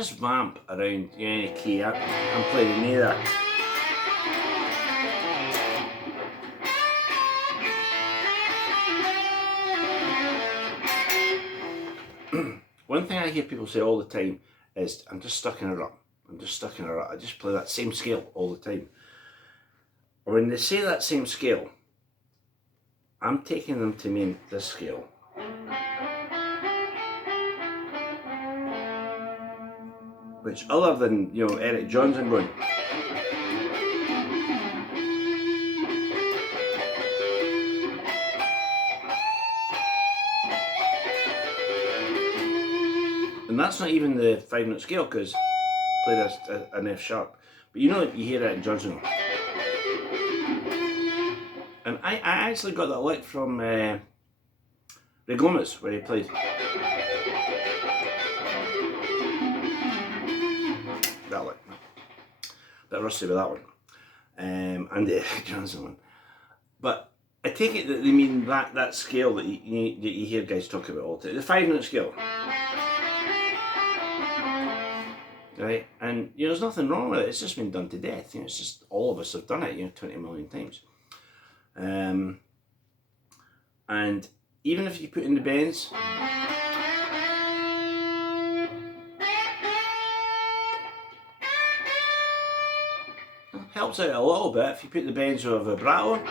just vamp around any key. I'm playing neither. One thing I hear people say all the time is, I'm just stuck in a rut. I'm just stuck in a rut. I just play that same scale all the time. Or when they say that same scale, I'm taking them to mean this scale. Which, other than, you know, Eric Johnson going, and that's not even the 5-note scale, because I played an F sharp. But you know, you hear Eric Johnson. And I actually got that lick from Ray Gomez, where he played. That lick. Bit rusty with that one. And the Eric Johnson one. But I take it that they mean that scale that you hear guys talk about all the time. The 5-note scale. Right? And you know, there's nothing wrong with it. It's just been done to death. You know, it's just all of us have done it, you know, 20 million times. And even if you put in the bends, it helps out a little bit if you put the bends with a vibrato.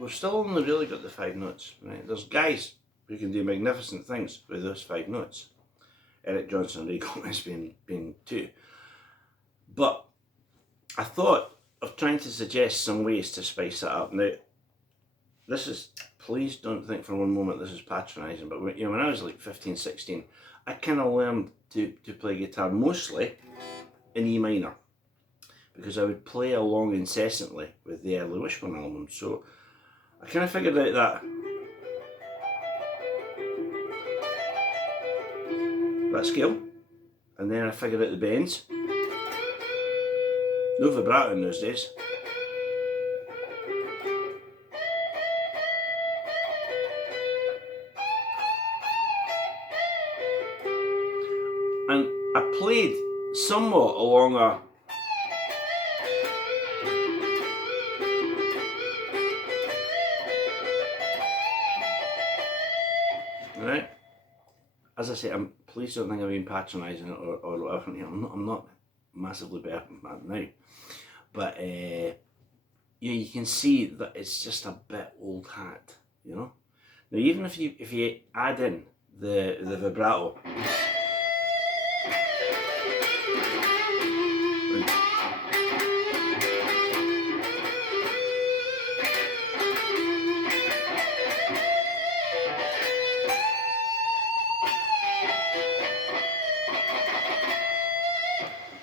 We've still only really got the 5 notes, right? There's guys who can do magnificent things with those 5 notes. Eric Johnson and Ray Gomez being two. But I thought of trying to suggest some ways to spice that up. Now, this is, please don't think for one moment this is patronising, but you know, when I was like 15, 16, I kind of learned to play guitar mostly in E minor, because I would play along incessantly with the early Wishbone albums. So I kind of figured out that scale, and then I figured out the bends. No vibrato in those days. And I played somewhat along a right. As I say, please don't think I'm being patronising or whatever. You know, I'm not massively better than that now, but you know, you can see that it's just a bit old hat. You know. Now, even if you add in the vibrato.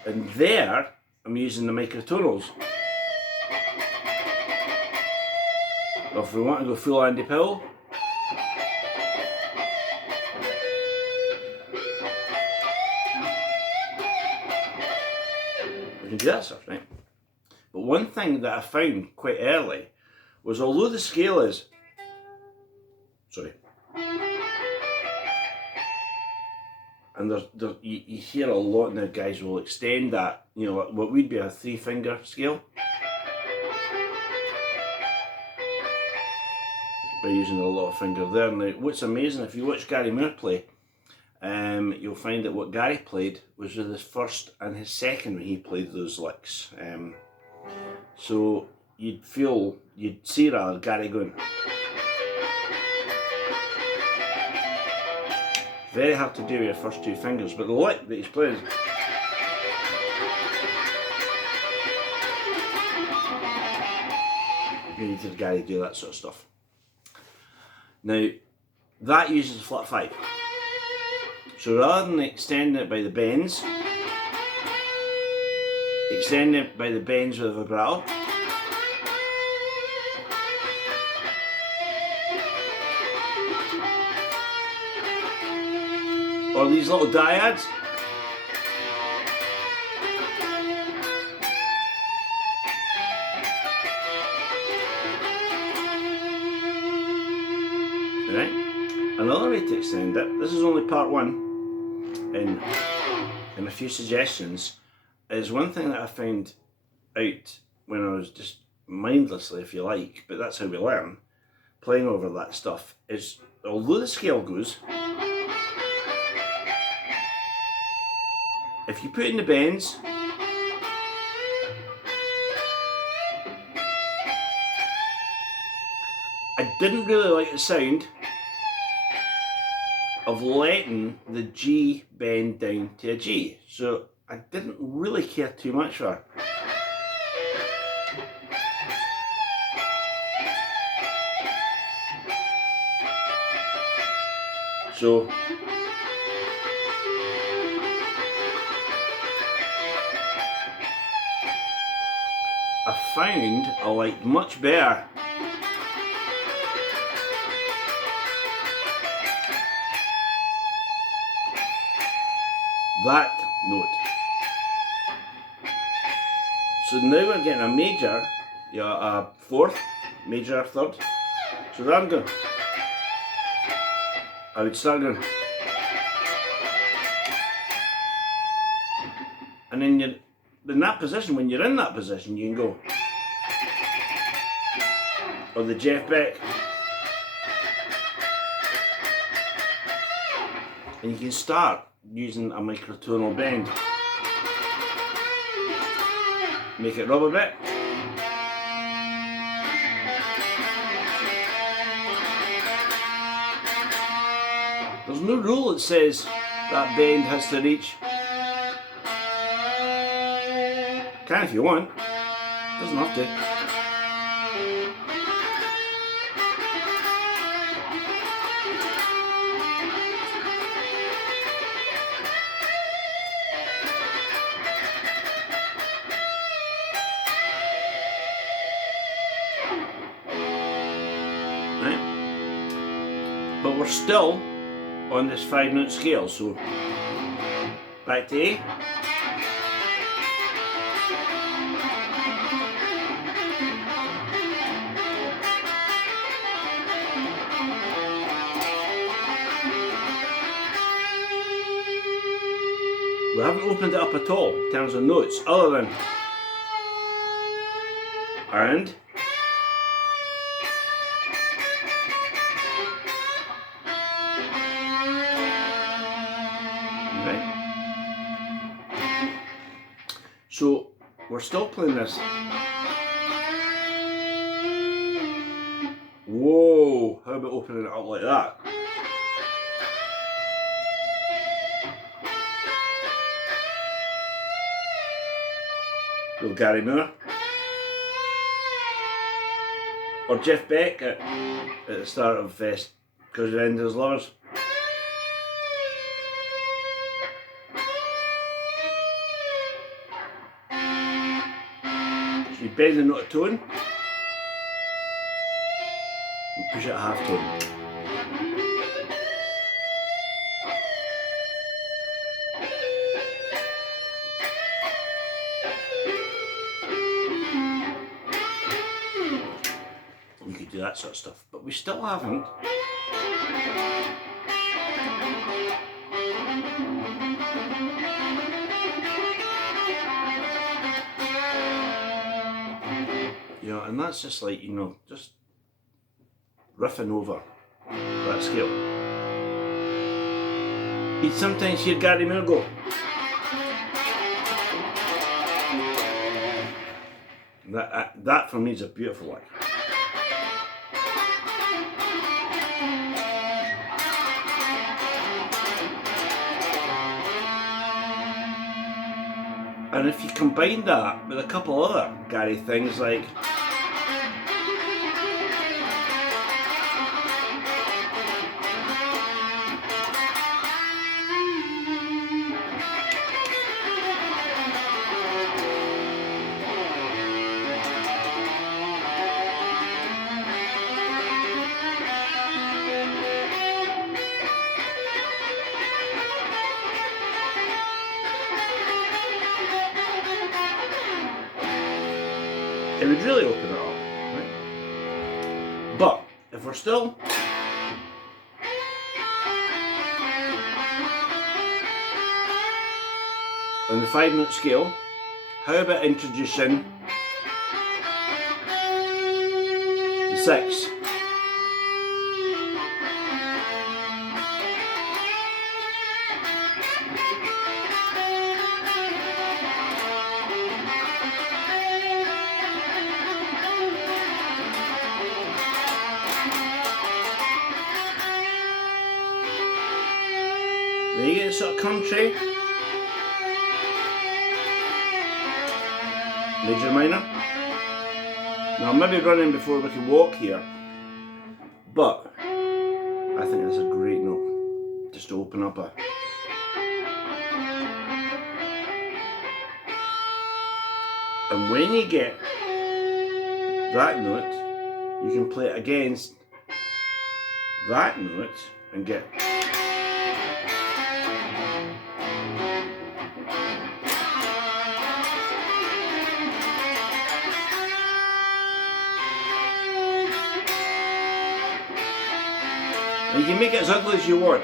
And there, I'm using the microtonals. But if we want to go full Andy Powell, we can do that stuff, right? But one thing that I found quite early was, although the scale is, and you hear a lot now, guys will extend that, you know, what would be a 3-finger scale by using a lot of finger there. Now, what's amazing, if you watch Gary Moore play, you'll find that what Gary played was with his first and his second when he played those licks. So you'd see rather Gary going. Very hard to do with your first 2 fingers, but the lick that he's playing, you need to Gary do that sort of stuff. Now, that uses a flat 5. So rather than extending it by the bends, extending it by the bends with a vibrato, or these little dyads. Right? Another way to extend it, this is only part one in a few suggestions, is one thing that I found out when I was just mindlessly, if you like, but that's how we learn, playing over that stuff, is although the scale goes, if you put in the bends, I didn't really like the sound of letting the G bend down to a G, so I didn't really care too much for it. So I found I liked much better that note. So now we're getting a major, a fourth, major, third. So there I'm going. I would start going. And then you're in that position, when you're in that position, you can go. Or the Jeff Beck. And you can start using a microtonal bend. Make it rub a bit. There's no rule that says that bend has to reach. Can if you want, doesn't have to. Right? But we're still on this 5-note scale, so back to A. We haven't opened it up at all in terms of notes, other than and, right? So we're still playing this. Whoa, how about opening it up like that? Little Gary Moore. Or Jeff Beck at the start of Because We're Enders Lovers. So you bend the note of tone and push it a half tone. You could do that sort of stuff, but we still haven't. You know, and that's just like, you know, just riffing over that scale. You'd sometimes hear Gary Moore go. That for me is a beautiful one. And if you combine that with a couple other Gary things like it would really open it up, right? But if we're still on the 5-note scale, how about introducing the 6? Then you get sort of country, major minor. Now I'm maybe running before we can walk here, but I think that's a great note just to open up a. And when you get that note, you can play it against that note and get. And you can make it as ugly as you want.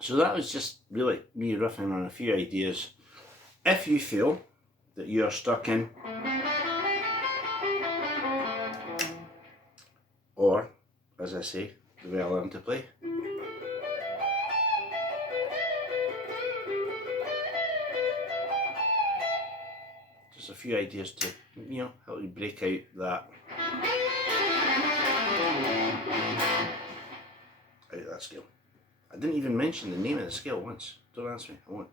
So that was just really me riffing on a few ideas. If you feel that you're stuck in, or as I say, the way I learn to play, just a few ideas to, help you break out that scale. I didn't even mention the name of the scale once. Don't ask me, I won't.